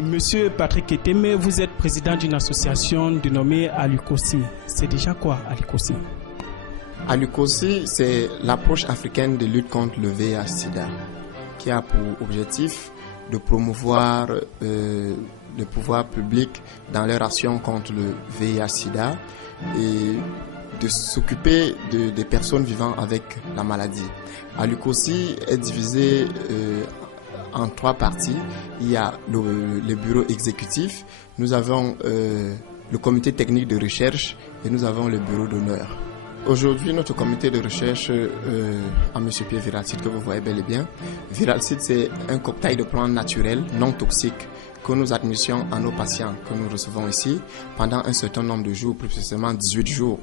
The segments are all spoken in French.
Monsieur Patrick Eteme, vous êtes président d'une association dénommée Alukosi. C'est déjà quoi Alukosi? Alukosi, c'est l'approche africaine de lutte contre le VIH-Sida, qui a pour objectif de promouvoir le pouvoir public dans leur action contre le VIH-Sida et de s'occuper des personnes vivant avec la maladie. Alukosi est divisé en 3 parties. Il y a le bureau exécutif, nous avons le comité technique de recherche et nous avons le bureau d'honneur. Aujourd'hui, notre comité de recherche à M. Pierre Viralcide, que vous voyez bel et bien. Viralcide, c'est un cocktail de plantes naturelles, non toxiques, que nous administrons à nos patients que nous recevons ici pendant un certain nombre de jours, plus précisément 18 jours.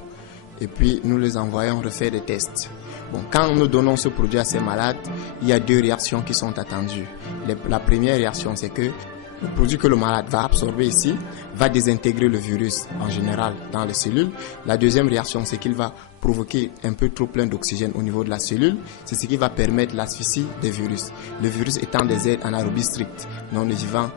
Et puis, nous les envoyons refaire des tests. Bon, quand nous donnons ce produit à ces malades, il y a 2 réactions qui sont attendues. La première réaction, c'est que le produit que le malade va absorber ici va désintégrer le virus en général dans les cellules. La deuxième réaction, c'est qu'il va provoquer un peu trop plein d'oxygène au niveau de la cellule. C'est ce qui va permettre l'asphyxie des virus. Le virus étant des êtres anaérobies stricts, non ne vivant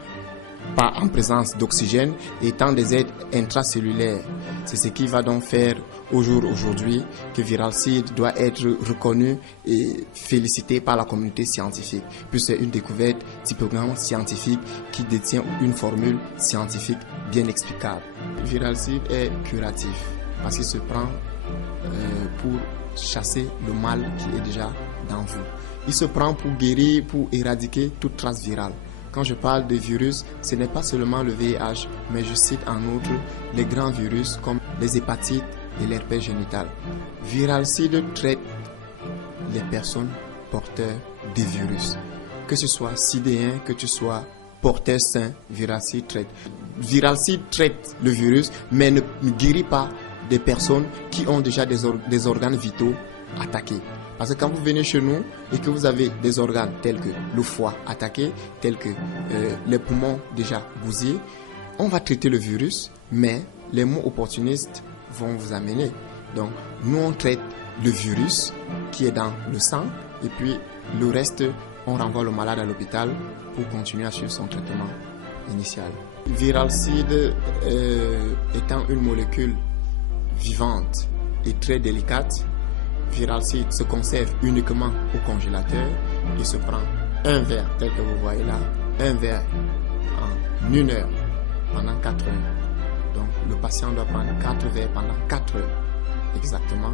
pas en présence d'oxygène, étant des êtres intracellulaires. C'est ce qui va donc faire aujourd'hui que Viralcide doit être reconnu et félicité par la communauté scientifique, puisque c'est une découverte typiquement scientifique qui détient une formule scientifique bien explicable. Viralcide est curatif parce qu'il se prend pour chasser le mal qui est déjà dans vous. Il se prend pour guérir, pour éradiquer toute trace virale. Quand je parle de virus, ce n'est pas seulement le VIH, mais je cite en outre les grands virus comme les hépatites et l'herpès génital. Viralcide traite les personnes porteurs des virus. Que ce soit sidéen, que tu sois porteur sain, Viralcide traite. Viralcide traite le virus, mais ne guérit pas des personnes qui ont déjà des organes vitaux attaqués. Parce que quand vous venez chez nous et que vous avez des organes tels que le foie attaqué, tels que les poumons déjà bousillés, on va traiter le virus, mais les mots opportunistes vont vous amener. Donc, nous on traite le virus qui est dans le sang et puis le reste, on renvoie le malade à l'hôpital pour continuer à suivre son traitement initial. Viralcide étant une molécule vivante et très délicate, Viralcide se conserve uniquement au congélateur. Il se prend un verre tel que vous voyez là, un verre en 1 heure pendant 4 heures. Donc le patient doit prendre 4 verres pendant 4 heures exactement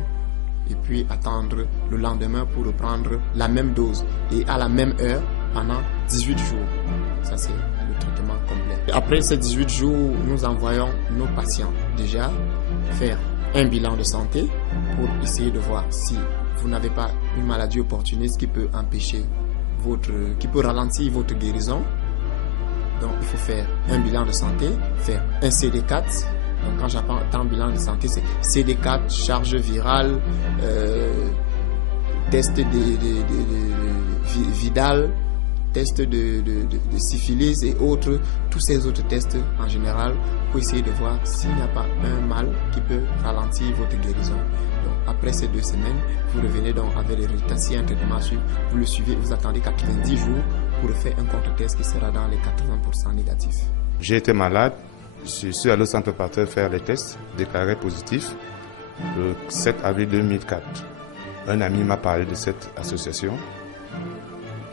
et puis attendre le lendemain pour reprendre la même dose et à la même heure pendant 18 jours. Ça c'est le traitement complet. Après ces 18 jours, nous envoyons nos patients déjà faire un bilan de santé pour essayer de voir si vous n'avez pas une maladie opportuniste qui peut empêcher qui peut ralentir votre guérison. Donc il faut faire un bilan de santé, faire un CD4. Donc quand j'entends bilan de santé, c'est CD4, charge virale, test de Vidal, test de syphilis et autres, tous ces autres tests en général pour essayer de voir s'il n'y a pas un mal qui peut ralentir votre guérison. Donc, après ces 2 semaines, vous revenez donc avec les résultats. Si un traitement suit, vous le suivez, vous attendez 90 jours pour faire un contre-test qui sera dans les 80% négatifs. J'ai été malade, je suis allé au centre Pasteur faire les tests, déclaré positif le 7 avril 2004. Un ami m'a parlé de cette association.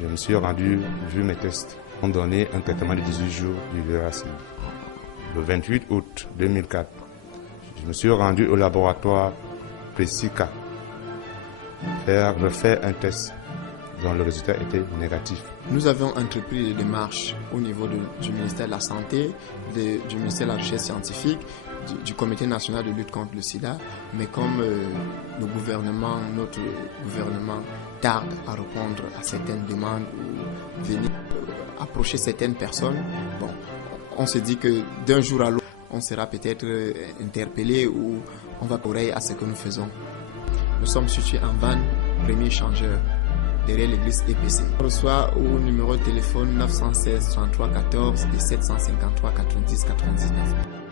Je me suis rendu, vu mes tests. On donnait un traitement de 18 jours du Viralcide. Le 28 août 2004, je me suis rendu au laboratoire Presica refaire un test dont le résultat était négatif. Nous avons entrepris des démarches au niveau du ministère de la Santé, du ministère de la Recherche scientifique, du Comité national de lutte contre le sida, mais comme notre gouvernement tarde à répondre à certaines demandes ou venir approcher certaines personnes, bon, on se dit que d'un jour à l'autre, on sera peut-être interpellé ou on va oreille à ce que nous faisons. Nous sommes situés en Vannes, premier échangeur, derrière l'église EPC. On reçoit au numéro de téléphone 916 33 14 et 753 90 99.